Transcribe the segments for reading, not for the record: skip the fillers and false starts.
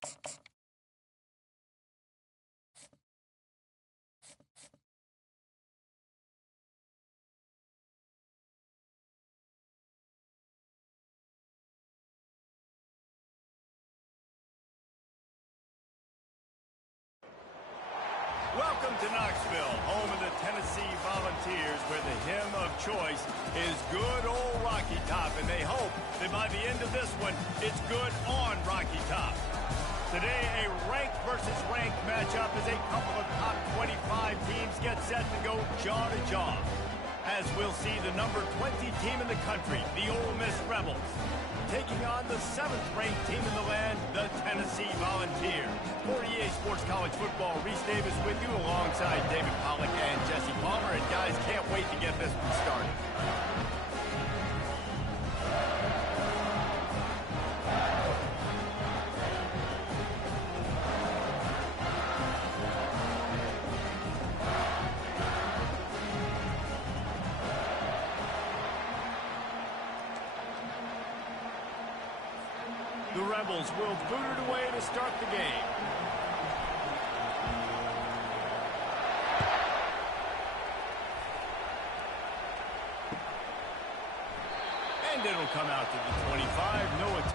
Welcome to Knoxville, home of the Tennessee Volunteers, where the hymn of choice is good old Rocky Top, and they hope that by the end of this one, it's good on Rocky Top. Today, a ranked versus ranked matchup as a couple of top 25 teams get set to go jaw to jaw. As we'll see the number 20 team in the country, the Ole Miss Rebels, taking on the 7th-ranked team in the land, the Tennessee Volunteers. For EA Sports College Football, Reese Davis with you alongside David Pollack and Jesse Palmer. And guys, can't wait to get this one started. The Rebels will boot it away to start the game. And it'll come out to the 25. No attempt.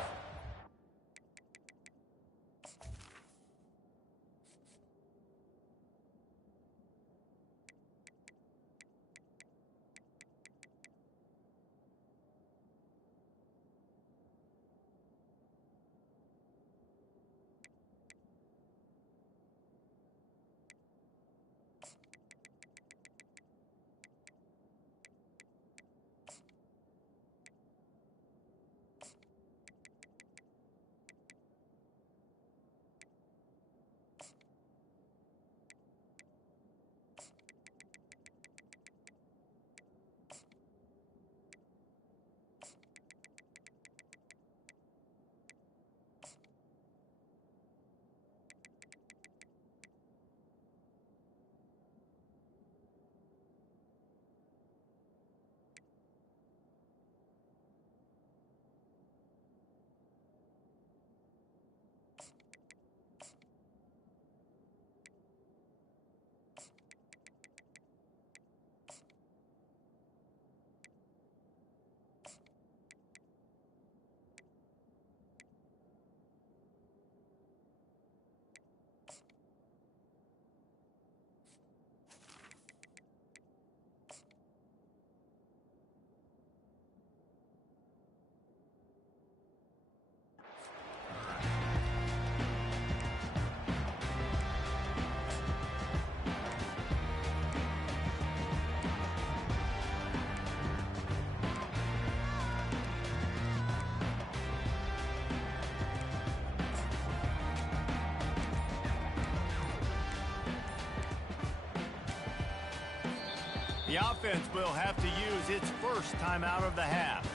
The offense will have to use its first timeout of the half.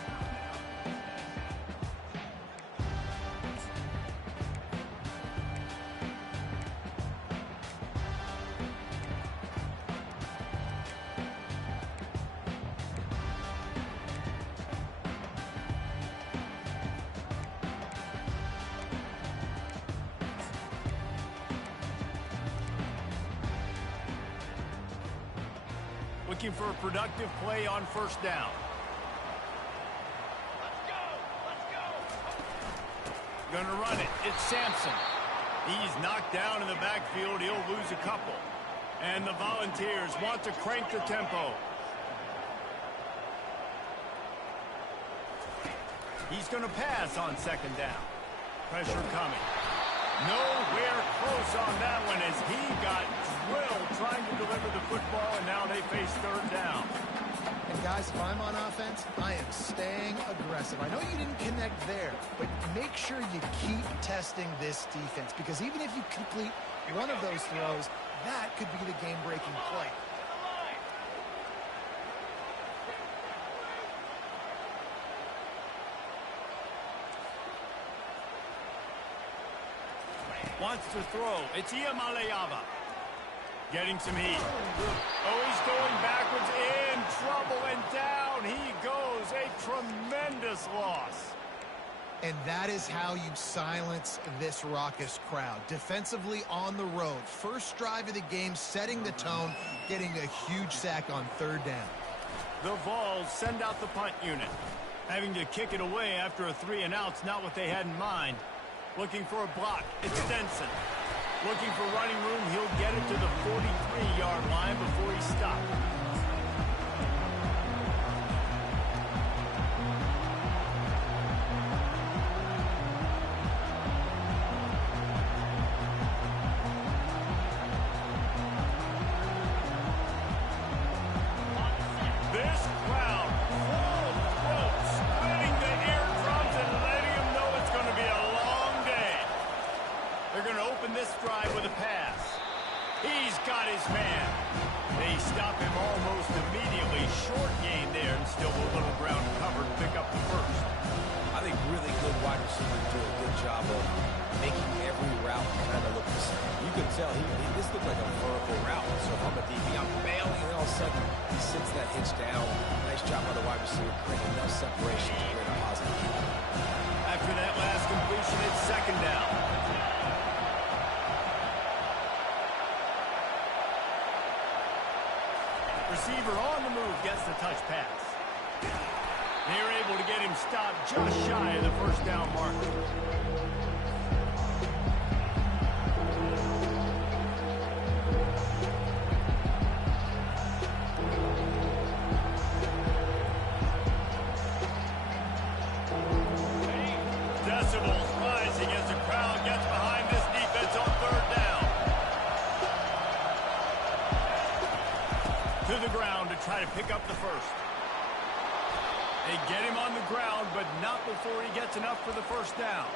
Looking for a productive play on first down. Let's go! Gonna run it. It's Sampson. He's knocked down in the backfield. He'll lose a couple. And the Volunteers want to crank the tempo. He's gonna pass on second down. Pressure coming. Nowhere close on that one as he got drilled trying to deliver the football, and now they face third down. And guys, if I'm on offense, I am staying aggressive. I know you didn't connect there, but make sure you keep testing this defense, because even if you complete one of those throws, that could be the game-breaking play. Wants to throw. It's Iamaleava. Getting some heat. Oh, he's going backwards, in trouble, and down he goes. A tremendous loss. And that is how you silence this raucous crowd. Defensively on the road. First drive of the game, setting the tone, getting a huge sack on third down. The Vols send out the punt unit. Having to kick it away after a 3-and-out's not what they had in mind. Looking for a block. It's Denson. Looking for running room. He'll get it to the 43-yard line before he stopped. This crowd full throat, splitting the eardrums and letting them know it's going to be a long day. They're going to open this drive with a pass. He's got his man. They stop him almost immediately. Short gain there and still a little ground covered. Pick up the first. I think really good wide receivers do a good job of making every route kind of look the same. You can tell this looked like a vertical route. So if I'm a DB, I'm bailing, and all of a sudden he sits that hitch down. Nice job by the wide receiver, creating enough separation to create a positive kick. After that last completion, it's second down. Receiver on the move gets the touch pass. They're able to get him stopped just shy of the first down marker. Decibels rising as the crowd gets behind this defense on third down. To the ground to try to pick up the first. They get him on the ground, but not before he gets enough for the first down.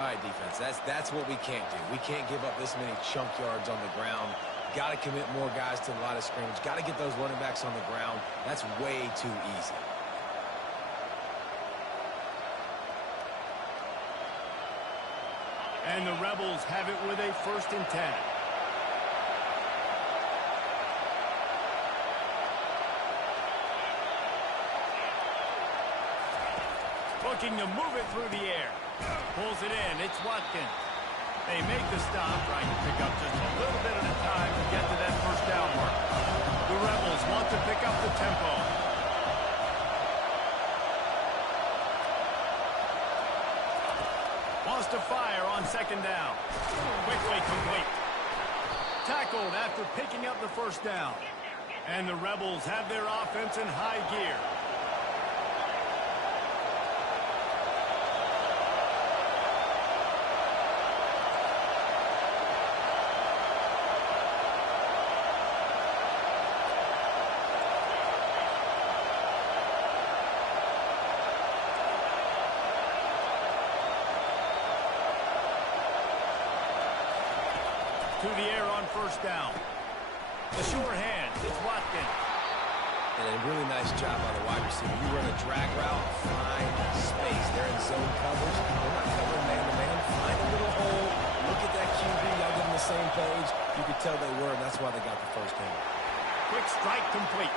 All right, defense, that's what we can't do. We can't give up this many chunk yards on the ground. Got to commit more guys to the line of scrimmage. Got to get those running backs on the ground. That's way too easy. And the Rebels have it with a 1st and 10. Looking to move it through the air. Pulls it in. It's Watkins. They make the stop, trying to pick up just a little bit at a time to get to that first down mark. The Rebels want to pick up the tempo. Wants to fire on second down. Quickly complete. Tackled after picking up the first down. And the Rebels have their offense in high gear. To the air on first down. The sure hand, it's Watkins. And a really nice job by the wide receiver. You run a drag route, find space. They're in zone coverage. They're not covering man-to-man. Find a little hole. Look at that QB. Y'all get on the same page. You could tell they were, and that's why they got the first down. Quick strike complete.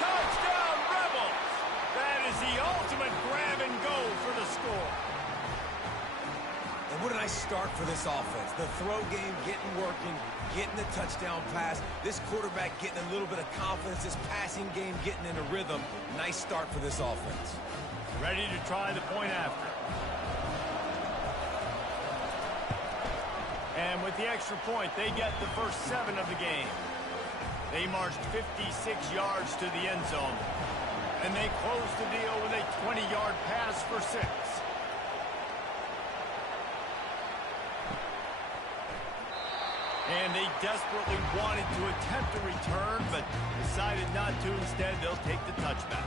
Touchdown, Rebels! That is the ultimate grab and go for the score. And what a nice start for this offense. The throw game getting working, getting the touchdown pass. This quarterback getting a little bit of confidence. This passing game getting in a rhythm. Nice start for this offense. Ready to try the point after. And with the extra point, they get the first 7 of the game. They marched 56 yards to the end zone. And they closed the deal with a 20-yard pass for 6. And they desperately wanted to attempt a return, but decided not to. Instead, they'll take the touchback.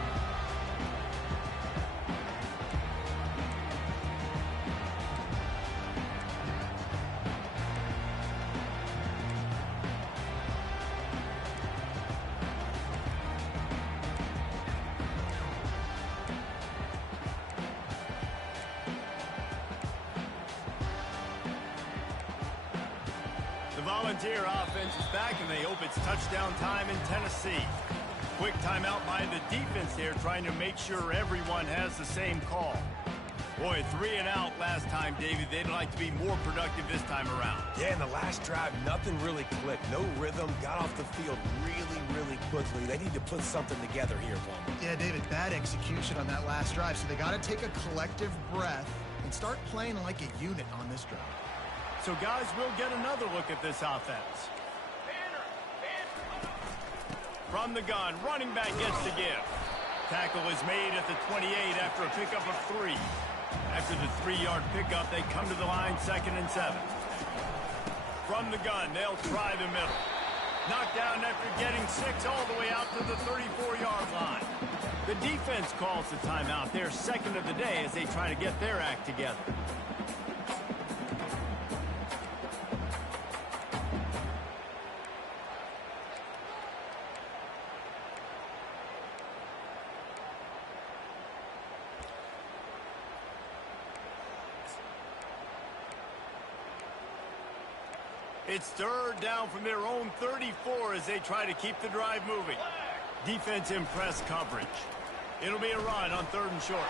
Volunteer offense is back, and they hope it's touchdown time in Tennessee. Quick timeout by the defense here, trying to make sure everyone has the same call. Boy, 3 and out last time, David. They'd like to be more productive this time around. Yeah, in the last drive, nothing really clicked. No rhythm, got off the field really quickly. They need to put something together here, Plummer. Yeah, David, bad execution on that last drive, so they got to take a collective breath and start playing like a unit on this drive. So, guys, we'll get another look at this offense. From the gun, running back gets the give. Tackle is made at the 28 after a pickup of 3. After the 3-yard pickup, they come to the line 2nd and 7. From the gun, they'll try the middle. Knocked down after getting 6 all the way out to the 34-yard line. The defense calls the timeout, their second of the day, as they try to get their act together. It's 3rd down from their own 34 as they try to keep the drive moving. Defense in press coverage. It'll be a run on 3rd and short.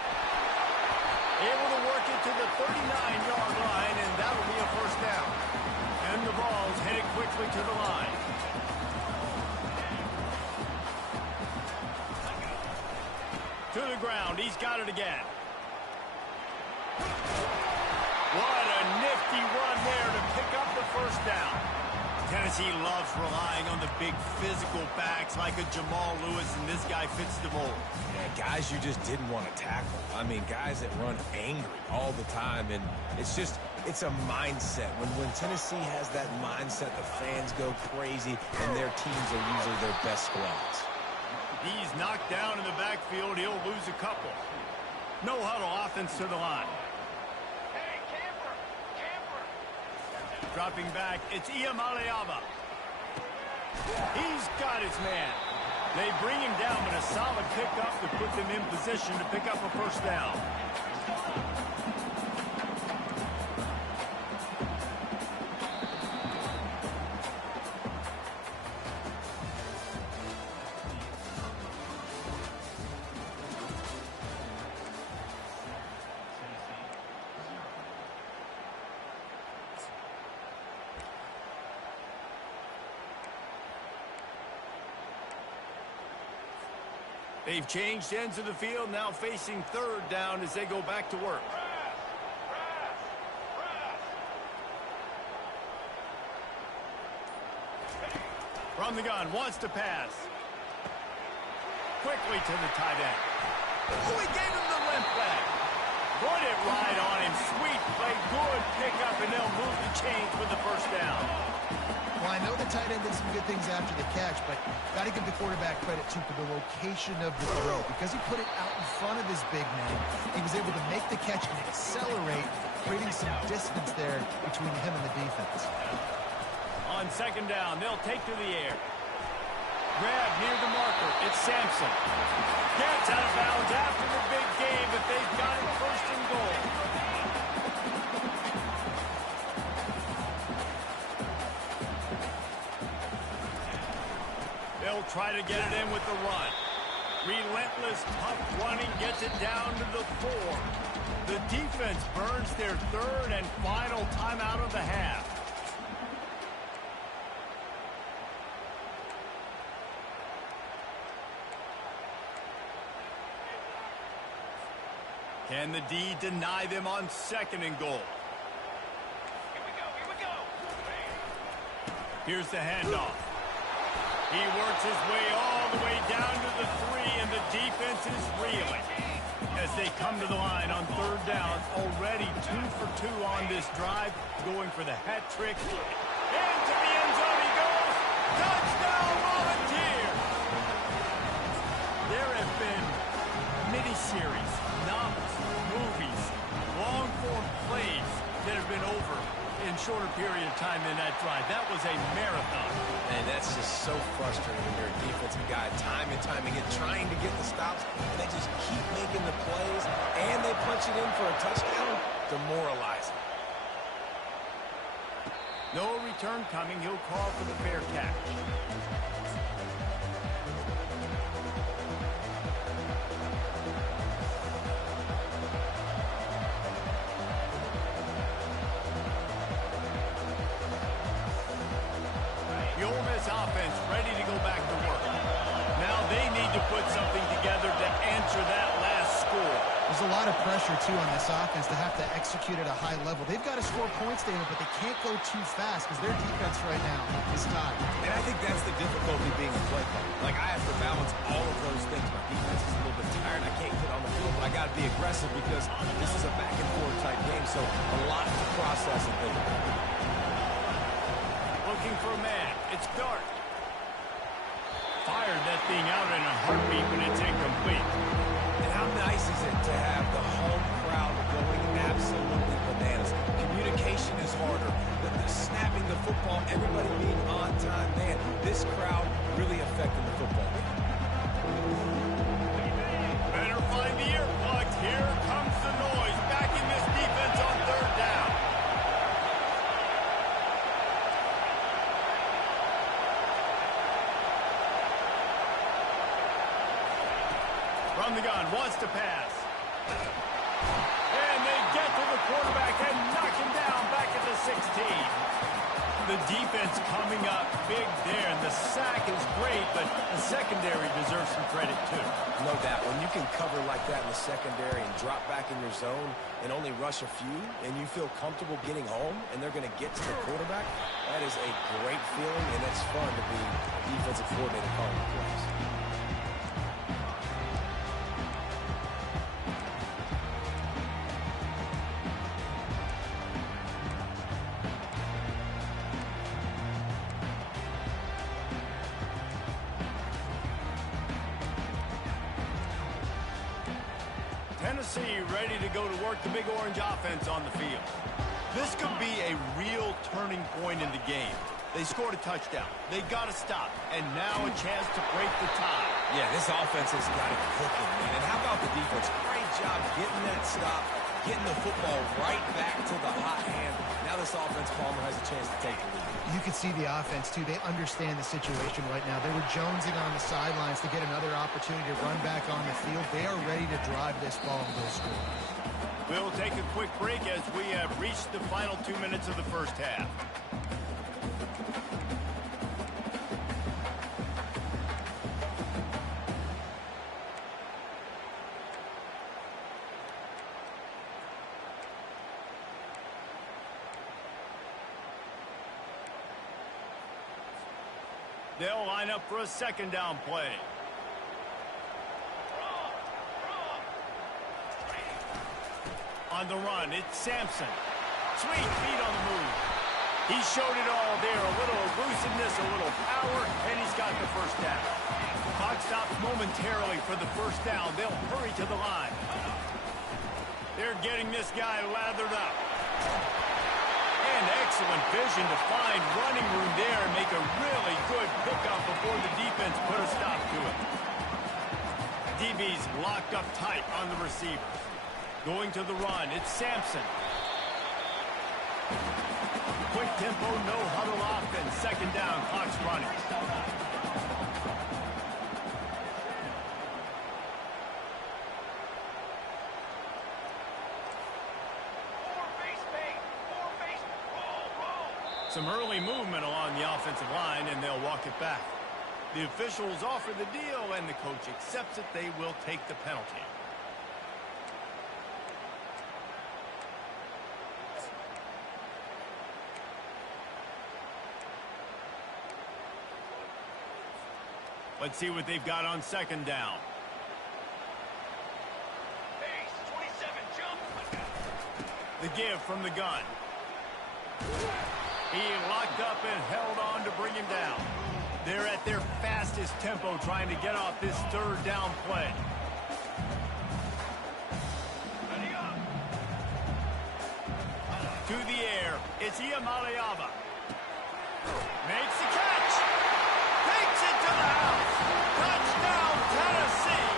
Able to work it to the 39-yard line, and that'll be a first down. And the ball's headed quickly to the line. To the ground. He's got it again. What a nifty run there to pick up the first down. Tennessee loves relying on the big physical backs like a Jamal Lewis, and this guy fits the mold. Yeah, guys you just didn't want to tackle. I mean, guys that run angry all the time, and it's a mindset. When Tennessee has that mindset, the fans go crazy, and their teams are usually their best squads. He's knocked down in the backfield. He'll lose a couple. No huddle offense to the line. Dropping back, it's Iamaleava. He's got his man. They bring him down, but a solid pickup to put them in position to pick up a first down. They've changed ends of the field, now facing 3rd down as they go back to work. From the gun, wants to pass. Quickly to the tight end. Oh, he gave him the limp back. Put it right on him. Sweet play, good pickup, and they'll move the chains with the first down. Well, I know the tight end did some good things after the catch, but got to give the quarterback credit, too, for the location of the throw. Because he put it out in front of his big man, he was able to make the catch and accelerate, creating some distance there between him and the defense. On 2nd down, they'll take to the air. Grab near the marker. It's Sampson. Gets out of bounds after the big game, but they've got it 1st and goal. They'll try to get it in with the run. Relentless, tough running gets it down to the 4. The defense burns their 3rd and final timeout of the half. Can the D deny them on 2nd and goal? Here we go. Here's the handoff. He works his way all the way down to the 3, and the defense is reeling. As they come to the line on 3rd down, already 2 for 2 on this drive, going for the hat trick. Into the end zone he goes. Touchdown, Volunteers! There have been miniseries, novels, movies, long-form plays that have been over in shorter period of time than that drive. That was a marathon. And that's just so frustrating when you're a defensive guy time and time again trying to get the stops, and they just keep making the plays, and they punch it in for a touchdown. Demoralizing. No return coming. He'll call for the fair catch. There's a lot of pressure, too, on this offense to have to execute at a high level. They've got to score points, David, but they can't go too fast because their defense right now is tied. And I think that's the difficulty being a play caller. Like, I have to balance all of those things. My defense is a little bit tired. I can't get on the field, but I got to be aggressive because this is a back-and-forth type game, so a lot to process and think about. Looking for a man. It's Dart. Fired that thing out in a heartbeat, but it's incomplete. And how nice is it to have the home crowd going absolutely bananas? Communication is harder. The snapping the football, everybody being on time. Man, this crowd really affecting the football game. Better find the earplugs. Here comes the noise. Backing this defense on third down. From the gun, wants to pass. And they get to the quarterback and knock him down back at the 16. The defense coming up big there, and the sack is great, but the secondary deserves some credit too. No doubt. When you can cover like that in the secondary and drop back in your zone and only rush a few, and you feel comfortable getting home, and they're going to get to the quarterback, that is a great feeling, and it's fun to be defensive coordinator calling the plays. Tennessee ready to go to work the Big Orange offense on the field. This could be a real turning point in the game. They scored a touchdown. They got to stop. And now a chance to break the tie. Yeah, this offense has got it cooking, man. And how about the defense? Great job getting that stop, getting the football right back to the hot hand. Now this offense, Palmer, has a chance to take the lead. You can see the offense, too. They understand the situation right now. They were jonesing on the sidelines to get another opportunity to run back on the field. They are ready to drive this ball and go score. We'll take a quick break as we have reached the final 2 minutes of the first half. They'll line up for a second down play. On the run, it's Sampson. Sweet feet on the move. He showed it all there. A little elusiveness, a little power, and he's got the first down. Clock stops momentarily for the first down. They'll hurry to the line. They're getting this guy lathered up. And excellent vision to find running room there and make a really good pickup before the defense put a stop to it. DB's locked up tight on the receiver. Going to the run, it's Sampson. Quick tempo, no huddle offense. Second down, clock's running. Some early movement along the offensive line, and they'll walk it back. The officials offer the deal, and the coach accepts it. They will take the penalty. Let's see what they've got on second down. Pace, 27, jump. The give from the gun. He locked up and held on to bring him down. They're at their fastest tempo trying to get off this third down play. Ready up. To the air, it's Iamaleava. Makes the catch. Takes it to the house. Touchdown, Tennessee.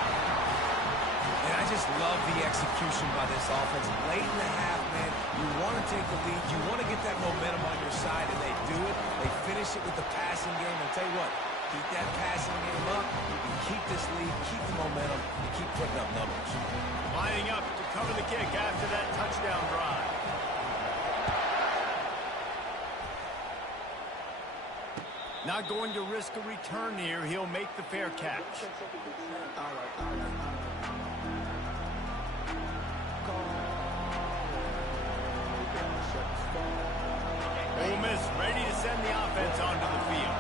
And I just love the execution by this offense. Late in the half, man, you want to take the lead. You want to get that momentum on your side, and they do it. They finish it with the passing game. I'll tell you what, keep that passing game up. You can keep this lead, keep the momentum, and keep putting up numbers. Lining up to cover the kick after that touchdown drive. Not going to risk a return here. He'll make the fair catch. Davis ready to send the offense onto the field.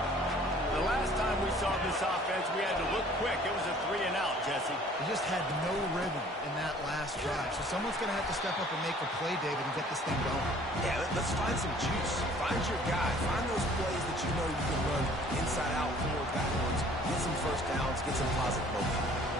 The last time we saw this offense, we had to look quick. It was a 3-and-out, Jesse. They just had no rhythm in that last drive. So someone's going to have to step up and make a play, David, and get this thing going. Yeah, let's find some juice. Find your guy. Find those plays that you know you can run inside out, forward, backwards. Get some first downs. Get some positive momentum.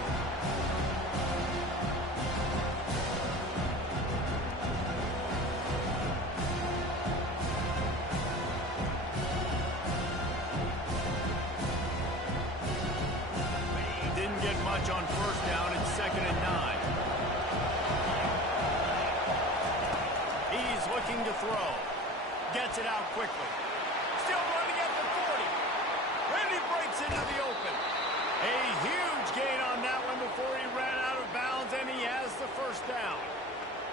On first down, it's 2nd and 9. He's looking to throw. Gets it out quickly. Still running at the 40. And he breaks into the open. A huge gain on that one before he ran out of bounds, and he has the first down.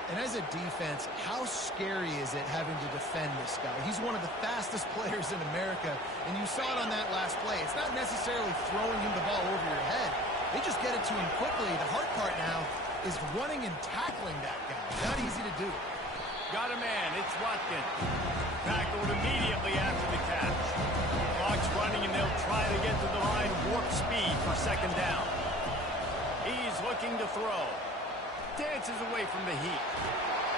And as a defense, how scary is it having to defend this guy? He's one of the fastest players in America, and you saw it on that last play. It's not necessarily throwing him the ball over your head. They just get it to him quickly. The hard part now is running and tackling that guy. Not easy to do. Got a man. It's Watkins. Tackled immediately after the catch. Clock's running, and they'll try to get to the line warp speed for 2nd down. He's looking to throw. Dances away from the heat.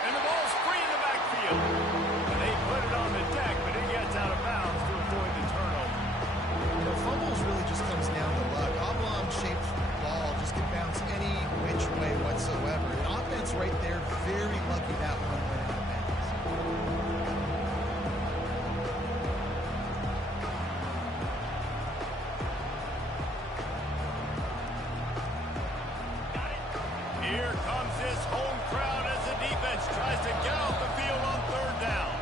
And the ball's free in the backfield. And they put it on the deck, but it gets out of bounds to avoid the turnover. You know, fumbles really just comes down to luck. Oblong-shaped ball just can bounce any which way whatsoever. The offense right there, very lucky that one went out of bounds. Here comes this home crowd as the defense tries to get off the field on 3rd down.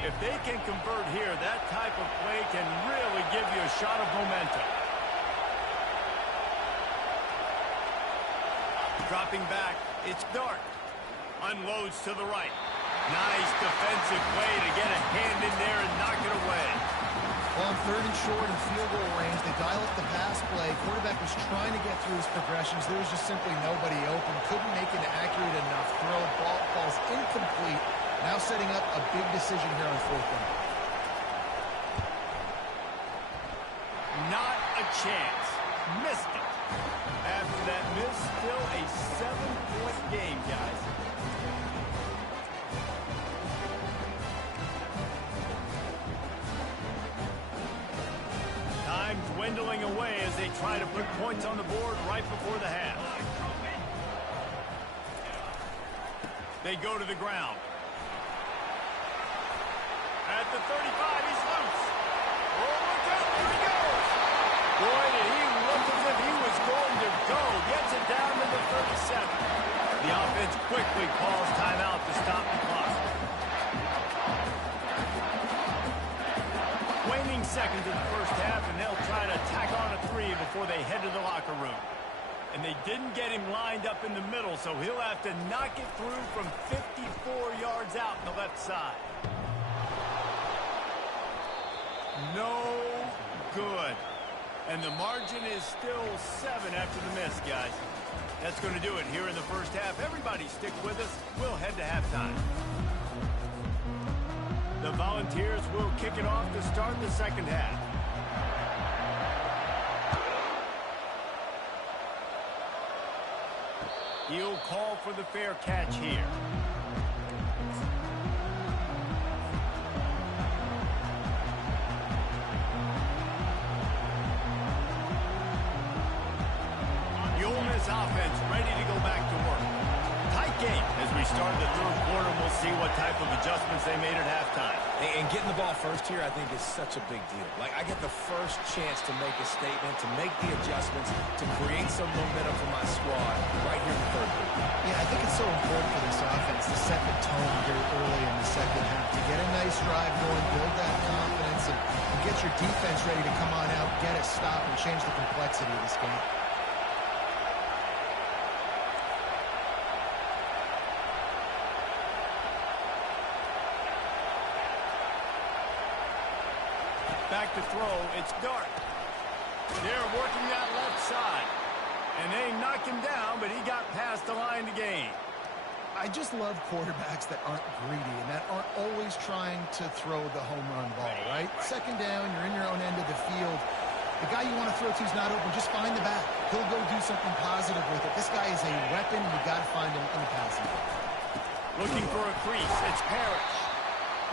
If they can convert here, that type of play can really give you a shot of momentum. Dropping back, it's Dart. Unloads to the right. Nice defensive play to get a hand in there and knock it away. Well, on 3rd and short and field goal range, they dial up the pass play. Quarterback was trying to get through his progressions. There was just simply nobody open. Couldn't make an accurate enough throw. Ball falls incomplete. Now setting up a big decision here on 4th down. Not a chance. Missed it. After that miss, still a 7-point game, guys. Time dwindling away as they try to put points on the board right before the half. They go to the ground. At the 35, he's loose. Oh, look out, there he goes. Boy, did he look as if he was going to go. Gets it down to the 37. The offense quickly calls timeout to stop the clock. Waning seconds in the first half, and they'll try to tack on a 3 before they head to the locker room. And they didn't get him lined up in the middle, so he'll have to knock it through from 54 yards out on the left side. No good. And the margin is still 7 after the miss, guys. That's going to do it here in the first half. Everybody stick with us. We'll head to halftime. The Volunteers will kick it off to start the 2nd half. He'll call for the fair catch here. Offense ready to go back to work. Tight game as we start the 3rd quarter. We'll see what type of adjustments they made at halftime. And getting the ball first here, I think, is such a big deal. Like, I get the first chance to make a statement, to make the adjustments, to create some momentum for my squad right here in the 3rd quarter. Yeah, I think it's so important for this offense to set the tone here early in the 2nd half, to get a nice drive going, build that confidence, and get your defense ready to come on out, get a stop, and change the complexity of this game. back to throw. It's Dart. They're working that left side. And they knocked him down, but he got past the line to gain. I just love quarterbacks that aren't greedy and that aren't always trying to throw the home run ball, right? Second down, you're in your own end of the field. The guy you want to throw to is not open. Just find the back. He'll go do something positive with it. This guy is a weapon, and you got to find him in the passing game. Looking for a crease. It's Parrish.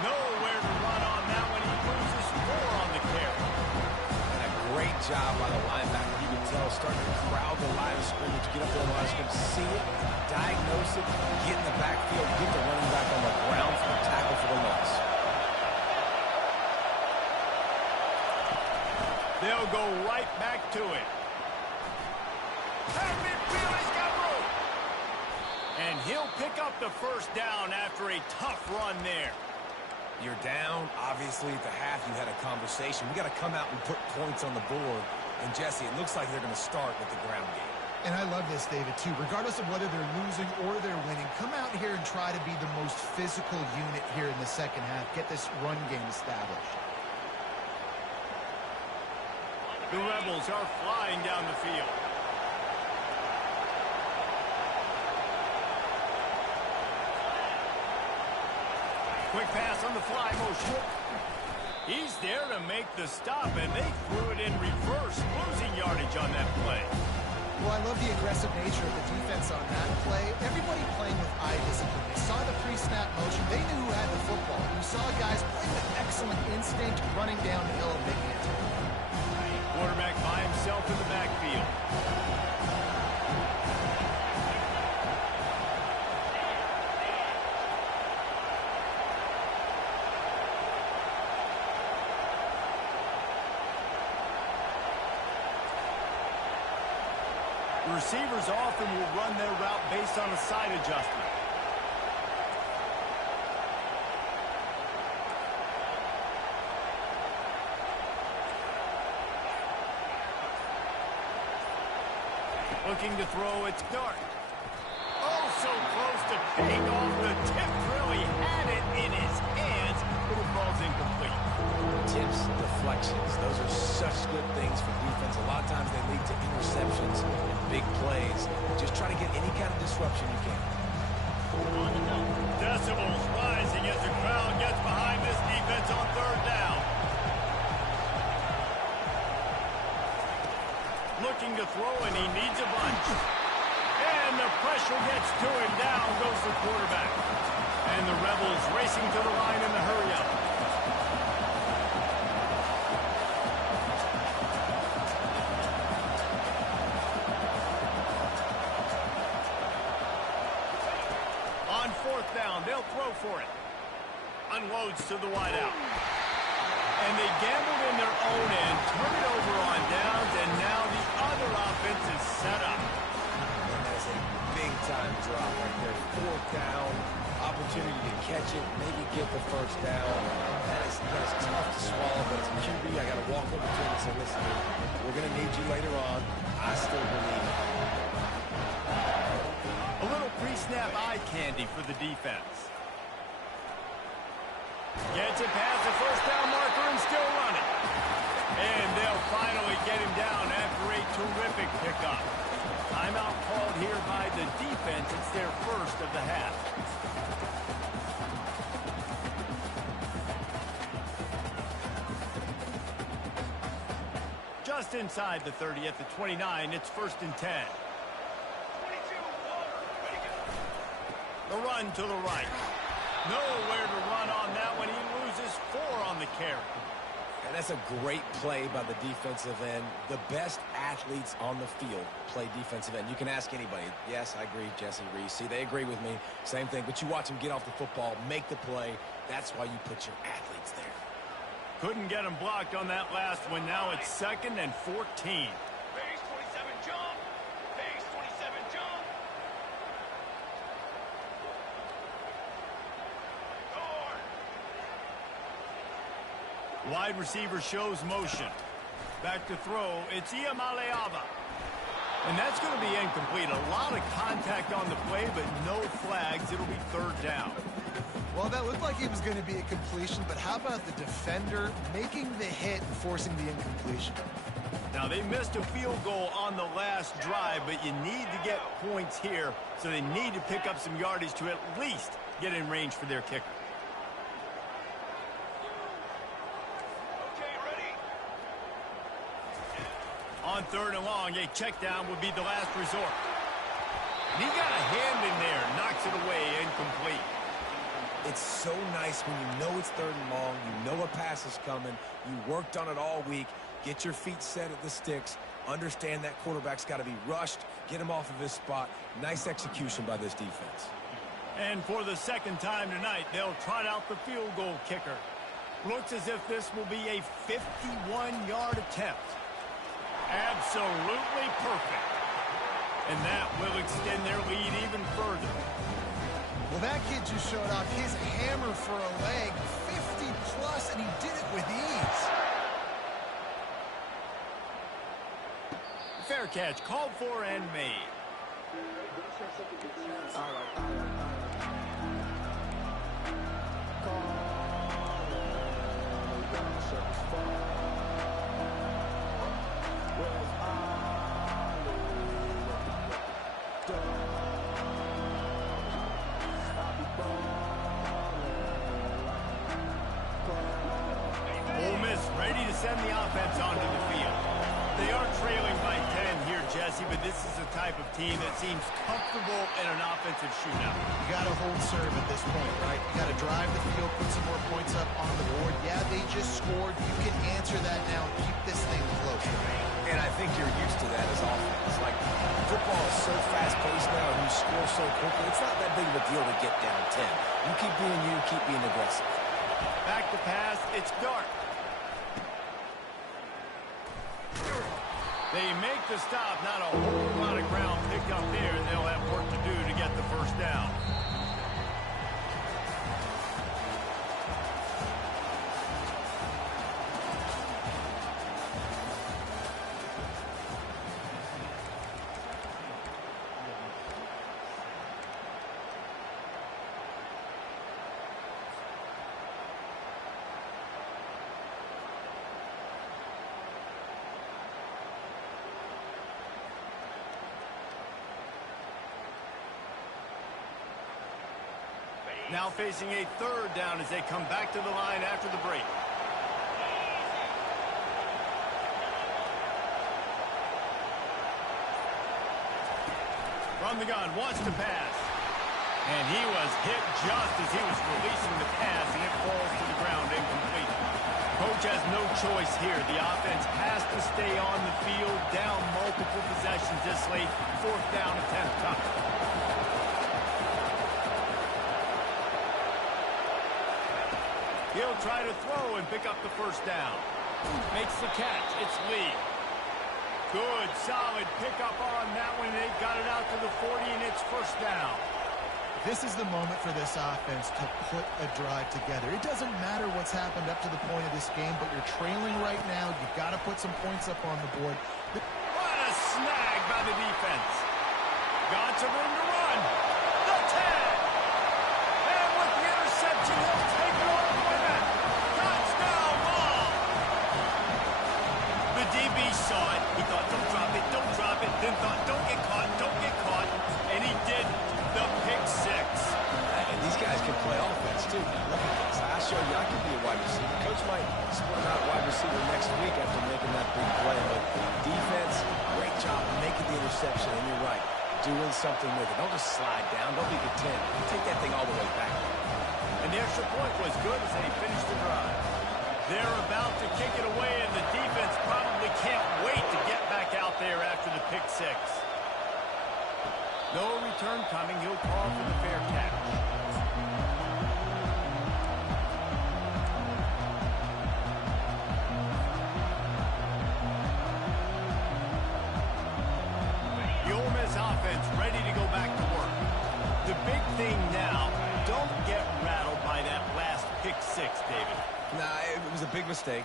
Nowhere to run on that one. He loses 4 on the carry. And a great job by the linebacker. You can tell, starting to crowd the line of scrimmage, get up there on the line of scrimmage, see it, diagnose it, get in the backfield, get the running back on the ground for a tackle for the loss. They'll go right back to it. He's got room. And he'll pick up the first down after a tough run there. You're down. Obviously, at the half, you had a conversation. We got to come out and put points on the board. And, Jesse, it looks like they're going to start with the ground game. And I love this, David, too. Regardless of whether they're losing or they're winning, come out here and try to be the most physical unit here in the second half. Get this run game established. The Rebels are flying down the field. Quick pass on the fly motion. He's there to make the stop, and they threw it in reverse, losing yardage on that play. Well, I love the aggressive nature of the defense on that play. Everybody playing with eye discipline. They saw the pre-snap motion. They knew who had the football. You saw guys playing with excellent instinct, running down the hill and making it. Quarterback by himself in the backfield. Receivers often will run their route based on a side adjustment. Looking to throw, it's Dart. Oh, so close to paying off the tip. Really had it in his hands, but the ball's incomplete. Tips, deflections, those are such good things for defense. A lot of times they lead to interceptions and big plays. Just try to get any kind of disruption you can. Decibels rising as the crowd gets behind this defense on third down. Looking to throw, and he needs a bunch. And the pressure gets to him. Down goes the quarterback. And the Rebels racing to the line in the hurry-up. On fourth down, they'll throw for it. Unloads to the wideout. And they gambled in their own end, turn it over on downs, and now the other offense is set up. And that is a big-time drop right there. Fourth down, opportunity to catch it, maybe get the first down. That is tough to swallow, but as a QB, I got to walk over to him and say, listen, we're going to need you later on. I still believe it. A little pre-snap eye candy for the defense. Gets it past the first down marker and still running. And they'll finally get him down after a terrific pickup. Timeout called here by the defense. It's their first of the half. Just inside the 30 at the 29, it's 1st and 10. 22, Waller, ready to go. The run to the right. Nowhere to run on that one. He loses 4 on the carry. And that's a great play by the defensive end. The best athletes on the field play defensive end. You can ask anybody. Yes, I agree, Jesse Reese. See, they agree with me. Same thing. But you watch them get off the football, make the play. That's why you put your athletes there. Couldn't get him blocked on that last one. Now it's 2nd and 14. Base 27, jump. Base 27, jump. Guard. Wide receiver shows motion. Back to throw. It's Iamaleava. And that's going to be incomplete. A lot of contact on the play, but no flags. It'll be 3rd down. Well, that looked like it was going to be a completion, but how about the defender making the hit and forcing the incompletion? Now, they missed a field goal on the last drive, but you need to get points here, so they need to pick up some yardage to at least get in range for their kicker. Okay, ready? On 3rd and long, a check down would be the last resort. And he got a hand in there, knocks it away, incomplete. It's so nice when you know it's 3rd and long, you know a pass is coming, you worked on it all week, get your feet set at the sticks, understand that quarterback's got to be rushed, get him off of his spot. Nice execution by this defense. And for the 2nd time tonight, they'll trot out the field goal kicker. Looks as if this will be a 51-yard attempt. Absolutely perfect. And that will extend their lead even further. Well, that kid just showed off his hammer for a leg, 50-plus, and he did it with ease. Fair catch, called for and made. Ole Miss ready to send the offense onto the field. They are trailing by 10 here, Jesse, but this is the type of team that seems comfortable in an offensive shootout. You got to hold serve at this point, right? You got to drive the field, put some more points up on the board. Yeah, they just scored. You can answer that now and keep this thing close. And I think you're used to that as offense. Like, football is so fast-paced now and you score so quickly, it's not that big of a deal to get down 10. You keep being you, keep being aggressive. Back to pass, it's Dart. They make the stop, not a whole lot of ground picked up there, and they'll have work to do to get the first down. Now facing a 3rd down as they come back to the line after the break. From the gun, wants to pass. And he was hit just as he was releasing the pass, and it falls to the ground incomplete. Coach has no choice here. The offense has to stay on the field, down multiple possessions this late. 4th down attempt coming. He'll try to throw and pick up the first down. Makes the catch. It's Lee. Good, solid pickup on that one. They've got it out to the 40, and it's first down. This is the moment for this offense to put a drive together. It doesn't matter what's happened up to the point of this game, but you're trailing right now. You've got to put some points up on the board. What a snag by the defense. Got some room to run. The 10. And with the interception, he'll take it all the way back. Touchdown ball. The DB saw it. He thought, don't drop it, don't drop it. Then thought, don't get caught, don't get caught. And he did the pick 6. And these guys can play offense, too. Now, look at this. I show you I can be a wide receiver. Coach might split out wide receiver next week after making that big play. But defense, great job making the interception. And you're right, doing something with it. Don't just slide down. Don't be content. Take that thing all the way back. And the extra point was good as they finished the drive. They're about to kick it away, and the defense probably can't wait to get back out there after the pick 6. No return coming. He'll call for the fair catch. The Ole Miss offense ready to go back to work. The big thing now, don't get rattled by that last pick six, David. Nah, it was a big mistake.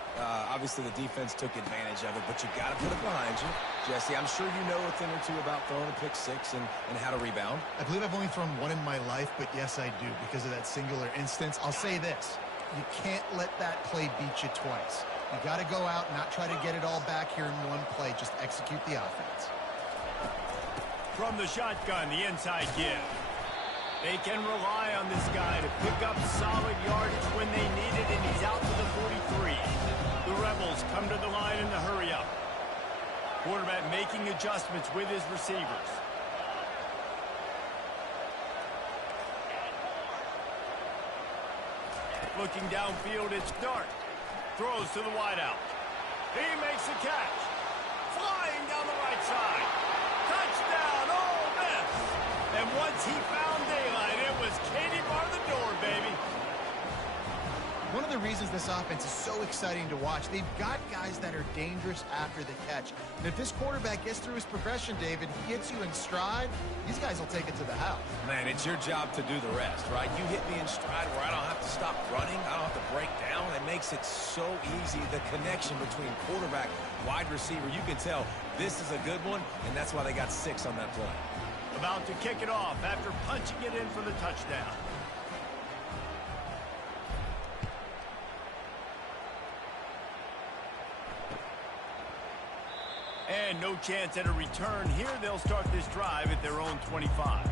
Obviously, the defense took advantage of it, but you got to put it behind you. Jesse, I'm sure you know a thing or two about throwing a pick six and how to rebound. I believe I've only thrown one in my life, but yes, I do, because of that singular instance. I'll say this. You can't let that play beat you twice. You got to go out and not try to get it all back here in one play. Just execute the offense. From the shotgun, the inside give. They can rely on this guy to pick up solid yardage when they need it, and he's out to the 43. The Rebels come to the line in the hurry-up. Quarterback making adjustments with his receivers. Looking downfield, it's Dart. Throws to the wideout. He makes the catch. Flying down the right side. Touchdown, Ole Miss. And once he found daylight, it was Katie bar the door, baby. One of the reasons this offense is so exciting to watch, they've got guys that are dangerous after the catch. And if this quarterback gets through his progression, David, he gets you in stride, these guys will take it to the house. Man, it's your job to do the rest, right? You hit me in stride where I don't have to stop running. I don't have to break down. It makes it so easy. The connection between quarterback, wide receiver, you can tell this is a good one, and that's why they got 6 on that play. About to kick it off after punching it in for the touchdown. And no chance at a return here. They'll start this drive at their own 25.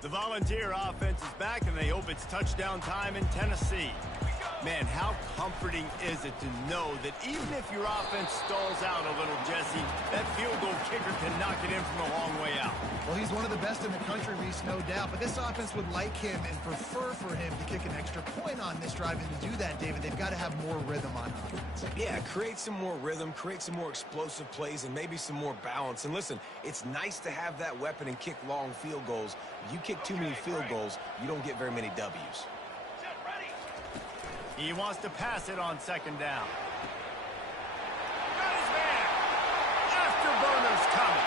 The Volunteer offense is back, and they hope it's touchdown time in Tennessee. Man, how comforting is it to know that even if your offense stalls out a little, Jesse, that field goal kicker can knock it in from a long way out. Well, he's one of the best in the country, Reese, no doubt. But this offense would like him and prefer for him to kick an extra point on this drive. And to do that, David, they've got to have more rhythm on offense. Yeah, create some more rhythm, create some more explosive plays, and maybe some more balance. And listen, it's nice to have that weapon and kick long field goals. You kick too many field goals, you don't get very many W's. He wants to pass it on second down. Got his man. Afterburner's coming.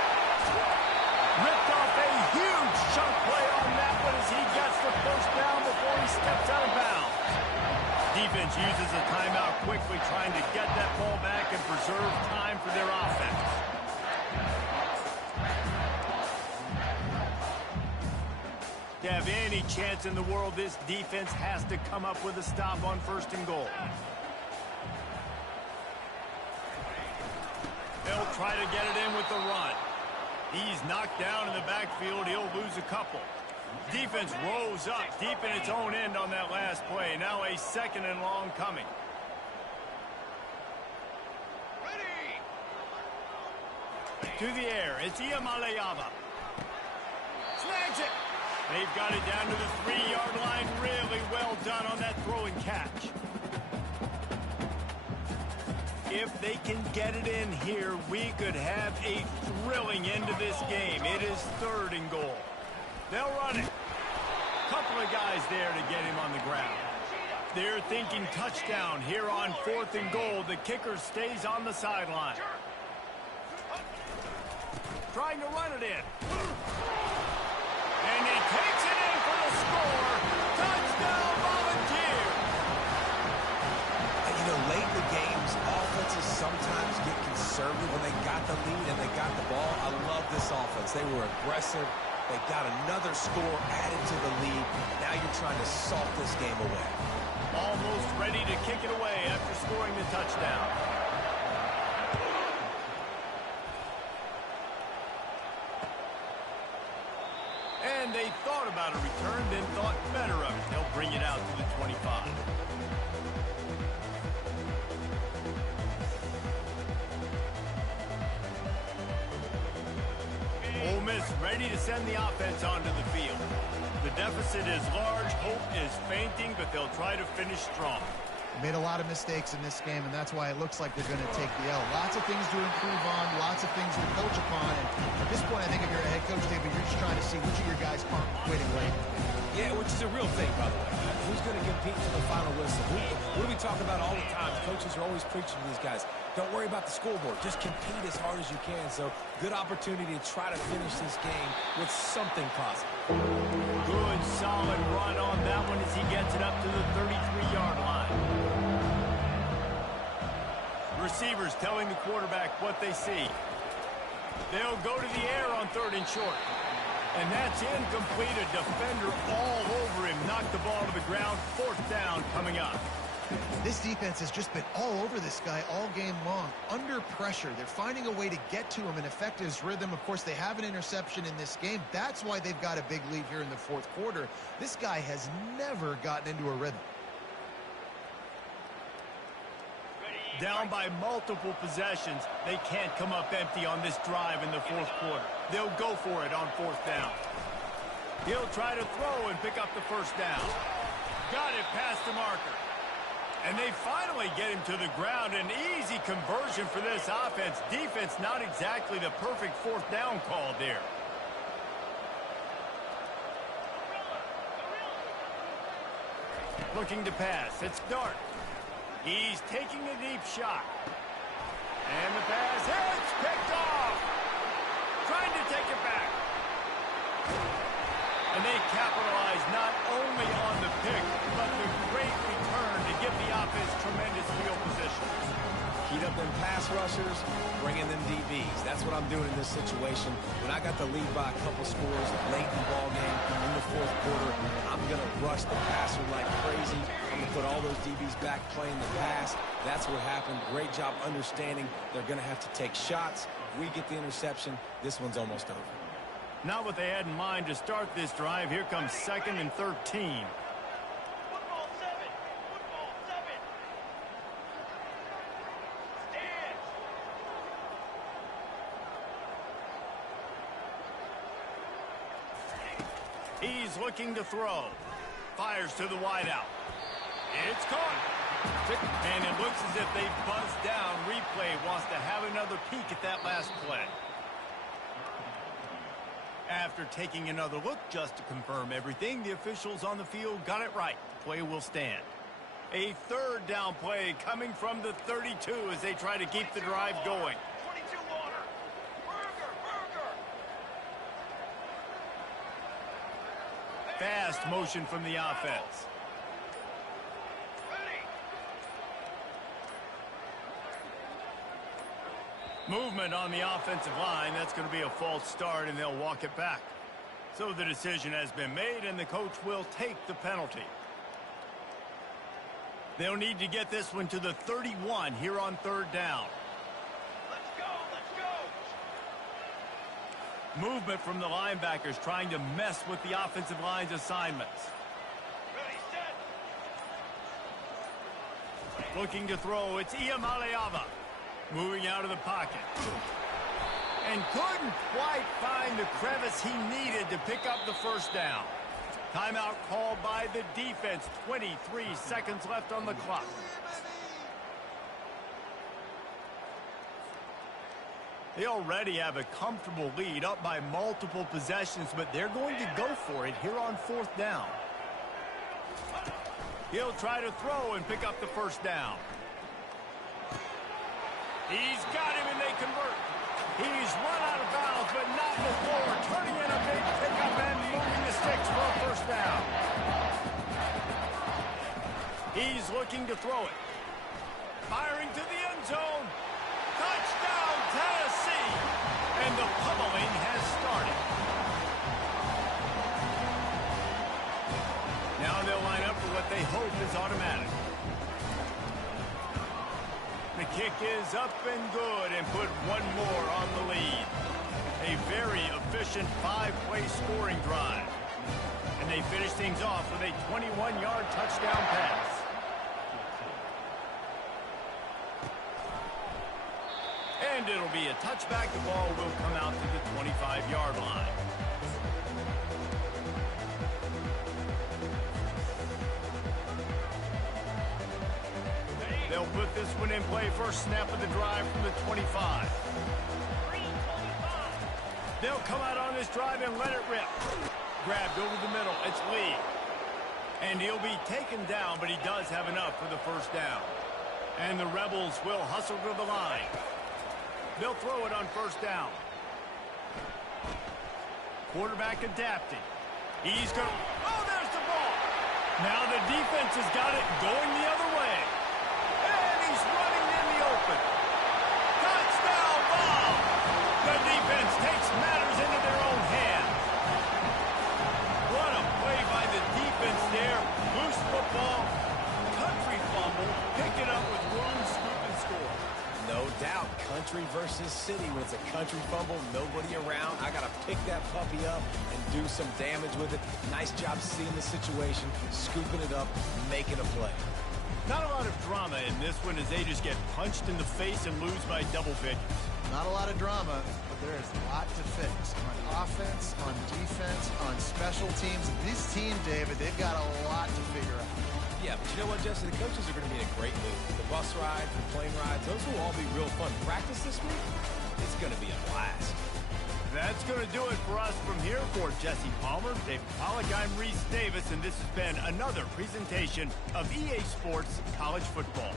Ripped off a huge chunk play on that one as he gets the first down before he steps out of bounds. Defense uses a timeout quickly, trying to get that ball back and preserve time for their offense. To have any chance in the world, this defense has to come up with a stop on 1st and goal. They'll try to get it in with the run. He's knocked down in the backfield. He'll lose a couple. Defense rose up deep in its own end on that last play. Now a 2nd and long coming. To the air, it's Iamaleava. Snags it. They've got it down to the 3-yard line. Really well done on that throw and catch. If they can get it in here, we could have a thrilling end to this game. It is 3rd and goal. They'll run it. Couple of guys there to get him on the ground. They're thinking touchdown here on 4th and goal. The kicker stays on the sideline. Trying to run it in. And he takes it in for the score. Touchdown, Volunteer. And, you know, late in the games, offenses sometimes get conservative when they got the lead and they got the ball. I love this offense. They were aggressive. They got another score added to the lead. Now you're trying to salt this game away. Almost ready to kick it away after scoring the touchdown. And they thought about a return, then thought better of it. They'll bring it out to the 25. Ole Miss ready to send the offense onto the field. The deficit is large, hope is fainting, but they'll try to finish strong. Made a lot of mistakes in this game, and that's why it looks like they're going to take the L. Lots of things to improve on, lots of things to coach upon, and at this point, I think if you're a head coach, David, you're just trying to see which of your guys aren't quitting late. Yeah, which is a real thing, by the way. Who's going to compete to the final whistle? What do we talk about all the time? Coaches are always preaching to these guys. Don't worry about the scoreboard. Just compete as hard as you can. So, good opportunity to try to finish this game with something positive. Good, solid run on that one as he gets it up to the 33-yard line. Receivers telling the quarterback what they see. They'll go to the air on 3rd and short. And that's incomplete. A defender all over him. Knocked the ball to the ground. 4th down coming up. This defense has just been all over this guy all game long. Under pressure. They're finding a way to get to him and affect his rhythm. Of course, they have an interception in this game. That's why they've got a big lead here in the 4th quarter. This guy has never gotten into a rhythm. Down by multiple possessions. They can't come up empty on this drive in the 4th quarter. They'll go for it on 4th down. He'll try to throw and pick up the 1st down. Got it past the marker. And they finally get him to the ground. An easy conversion for this offense. Defense not exactly the perfect 4th down call there. Looking to pass. It's Dart. He's taking a deep shot. And the pass hits. Picked off. Trying to take it back. And they capitalize not only on the pick, but the great return to give the offense tremendous field position. Heat up them pass rushers, bring in them DBs. That's what I'm doing in this situation. When I got the lead by a couple scores late in the ball game in the 4th quarter, I'm going to rush the passer like crazy. I'm going to put all those DBs back playing the pass. That's what happened. Great job understanding they're going to have to take shots. If we get the interception, this one's almost over. Not what they had in mind to start this drive. Here comes 2nd and 13. Football 7. Football 7. Stand. He's looking to throw. Fires to the wideout. It's caught. And it looks as if they buzzed down. Replay wants to have another peek at that last play. After taking another look just to confirm everything, the officials on the field got it right. The play will stand. A 3rd down play coming from the 32 as they try to keep the drive going. 22 water. Burger. Fast motion from the offense. Ready. Movement on the offensive line. That's going to be a false start, and they'll walk it back. So the decision has been made, and the coach will take the penalty. They'll need to get this one to the 31 here on 3rd down. Let's go. Movement from the linebackers trying to mess with the offensive line's assignments. Ready, set. Looking to throw, it's Iamaleava. Moving out of the pocket. And couldn't quite find the crevice he needed to pick up the 1st down. Timeout called by the defense. 23 seconds left on the clock. They already have a comfortable lead up by multiple possessions, but they're going to go for it here on 4th down. He'll try to throw and pick up the 1st down. He's got him and they convert. He's run out of bounds, but not before turning in a big pickup and moving the sticks for a 1st down. He's looking to throw it. Firing to the end zone. Touchdown, Tennessee. And the pummeling has started. Now they'll line up for what they hope is automatic. The kick is up and good and put one more on the lead. A very efficient 5-play scoring drive. And they finish things off with a 21-yard touchdown pass. And it'll be a touchback. The ball will come out to the 25-yard line. They'll put this one in play first snap of the drive from the 25. 3:25. They'll come out on this drive and let it rip. Grabbed over the middle. It's Lee. And he'll be taken down, but he does have enough for the first down. And the Rebels will hustle to the line. They'll throw it on first down. Quarterback adapting. He's going to... Oh, there's the ball. Now the defense has got it going the other way. And he's running in the open. Touchdown ball. The defense takes matters into their own hands. What a play by the defense there. Loose football. Country fumble. Pick it up with one scoop and score. No doubt, country versus city. When it's a country fumble, nobody around. I got to pick that puppy up and do some damage with it. Nice job seeing the situation, scooping it up, making a play. Not a lot of drama in this one as they just get punched in the face and lose by double figures. Not a lot of drama, but there is a lot to fix on offense, on defense, on special teams. This team, David, they've got a lot to figure out. Yeah, but you know what, Jesse? The coaches are going to be in a great mood. The bus ride, the plane rides, those will all be real fun. Practice this week, it's going to be a blast. That's going to do it for us from here. For Jesse Palmer, David Pollack, I'm Reese Davis, and this has been another presentation of EA Sports College Football.